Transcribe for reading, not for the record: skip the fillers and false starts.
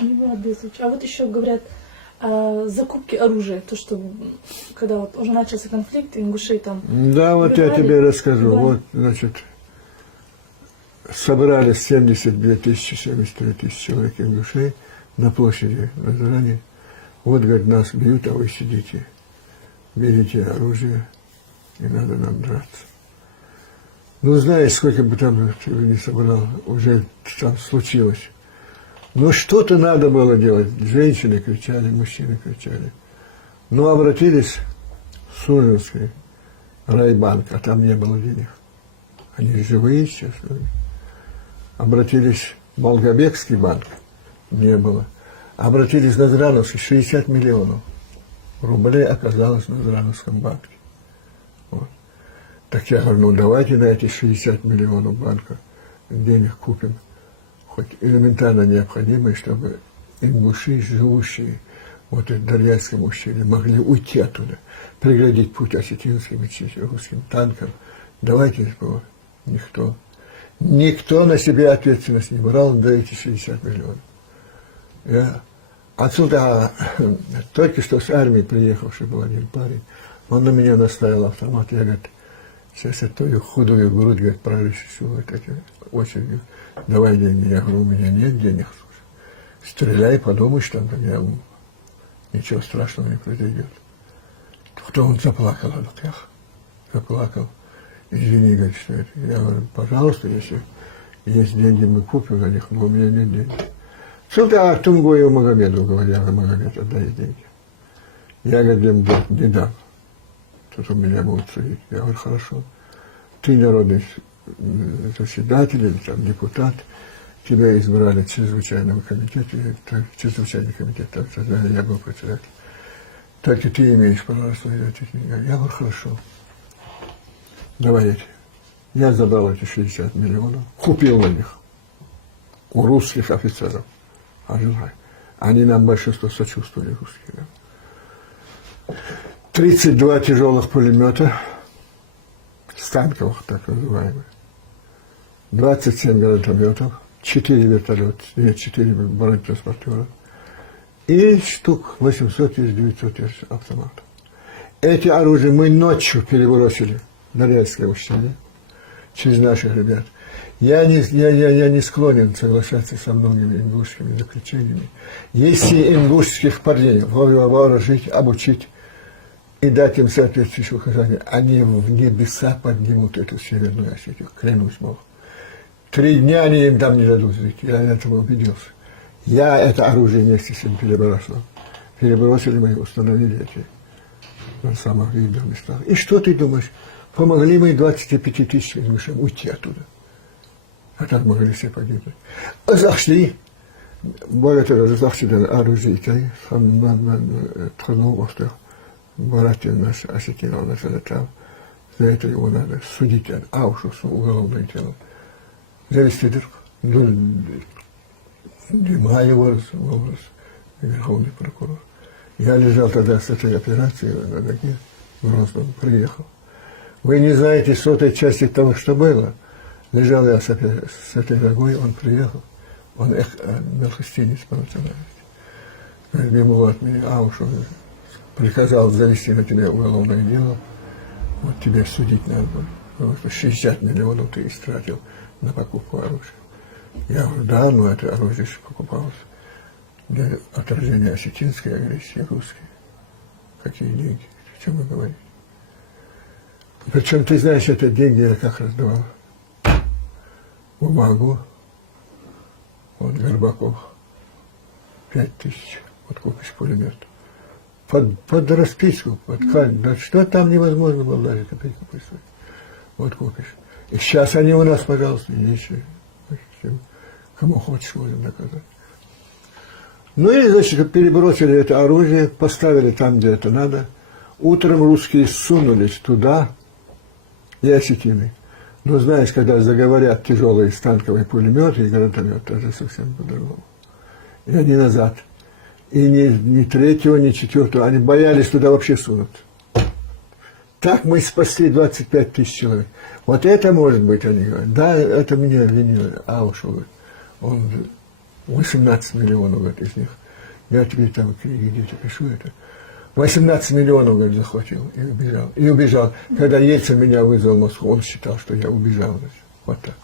Не было А вот еще говорят закупки оружия, то, что когда вот уже начался конфликт, ингуши там... Да, вот я тебе расскажу. Да. Вот, значит, собрали 72 тысячи, 73 тысячи человек ингушей на площади Назарани. Вот, говорит, нас бьют, а вы сидите. Берите оружие, и надо нам драться. Ну, знаешь, сколько бы там не собрал, уже там случилось. Но что-то надо было делать. Женщины кричали, мужчины кричали. Но обратились в Сужинский райбанк, а там не было денег. Они живые сейчас. Обратились в Волгобекский банк, не было. Обратились в Назрановский, 60 миллионов рублей оказалось в Назрановском банке. Вот. Так я говорю, ну давайте на эти 60 миллионов банка денег купим хоть элементарно необходимое, чтобы ингуши, живущие вот в Дарьяльском ущелье, могли уйти оттуда, преградить путь осетинским и русским танкам. Давайте его. Никто на себя ответственность не брал за эти 60 миллионов. Я отсюда только что с армии приехавший был один парень, он на меня наставил автомат, я, говорит, сейчас я твою худую грудь, говорит, прорыщу вот эти очередью. Давай деньги. Я говорю, у меня нет денег. Стреляй, подумаешь, там ничего страшного не произойдет. Кто он заплакал, заплакал. Извини, говорит, что это. Я говорю, пожалуйста, если есть деньги, мы купим на них, но у меня нет денег. Сюда Тунгою Магомеду, говоря, Магомед, отдай деньги. Я, говорю, не дам. Тут у меня будут судить. Я говорю, хорошо. Ты народный заседатель или там депутат, тебя избрали в чрезвычайном комитете, чрезвычайный комитет, так создали, я был председатель. Так и ты имеешь право распоряжать этими деньгами. Я говорю, хорошо. Давайте. Я забрал эти 60 миллионов, купил на них у русских офицеров. Они нам большинство сочувствовали, русские. 32 тяжелых пулемета, станковых, так называемых, 27 гранатометов, 4 вертолета, 4 бронетранспортера и штук 800 из 900 автоматов. Эти оружия мы ночью перебросили на Дарьяльское ущелье через наших ребят. Я не склонен соглашаться со многими ингушскими заключениями. Если ингушских парней вооружить, обучить и дать им соответствующие указания, они в небеса поднимут эту Северную Осетию, клянусь Богом. 3 дня они им там не дадут жить, я этого убедился. Я это оружие вместе с ним перебросил. Перебросили мы, установили эти на самых видных местах. И что ты думаешь? Помогли мы 25 тысяч ингушам уйти оттуда. А так могли все погибнуть. А зашли, благодаря захшиден оружие, тханул остых, братья наши осетинов на Федотав, за это его надо судить, а уж уголовное дело. Завести дырку. Дима его образ, верховный прокурор. Я лежал тогда с этой операцией на ноге, в Грозном, приехал. Вы не знаете 100-й части того, что было. Лежал я с этой ногой, он приехал, он мелхостинец по национальности. Говорит, ему от меня, а уж он приказал завести на тебя уголовное дело, вот тебе судить надо будет. Потому что 60 миллионов ты истратил на покупку оружия. Я говорю, да, но это оружие покупалось для отражения осетинской агрессии русской. Какие деньги? О чем вы говорите? Причем, ты знаешь, это деньги я как раздавал. Бумагу, вот Горбаков, 5000, вот купишь пулемет. Под расписку, под ткань, да что там невозможно было даже копейку присвоить. Вот купишь. И сейчас они у нас, пожалуйста, еще. Кому хочешь, можем доказать. Ну и, значит, перебросили это оружие, поставили там, где это надо. Утром русские сунулись туда, и осетины. Но знаешь, когда заговорят тяжелые станковые пулеметы и гранатометы, это совсем по-другому. И они назад. И ни третьего, ни четвертого, они боялись туда вообще сунуть. Так мы спасли 25 тысяч человек. Вот это может быть, они говорят. Да, это меня винили. А уж он 18 миллионов, говорит, из них. Я тебе там где-то пишу это. 18 миллионов, говорит, захватил и убежал. И убежал. Когда Ельцин меня вызвал в Москву, он считал, что я убежал. Вот так.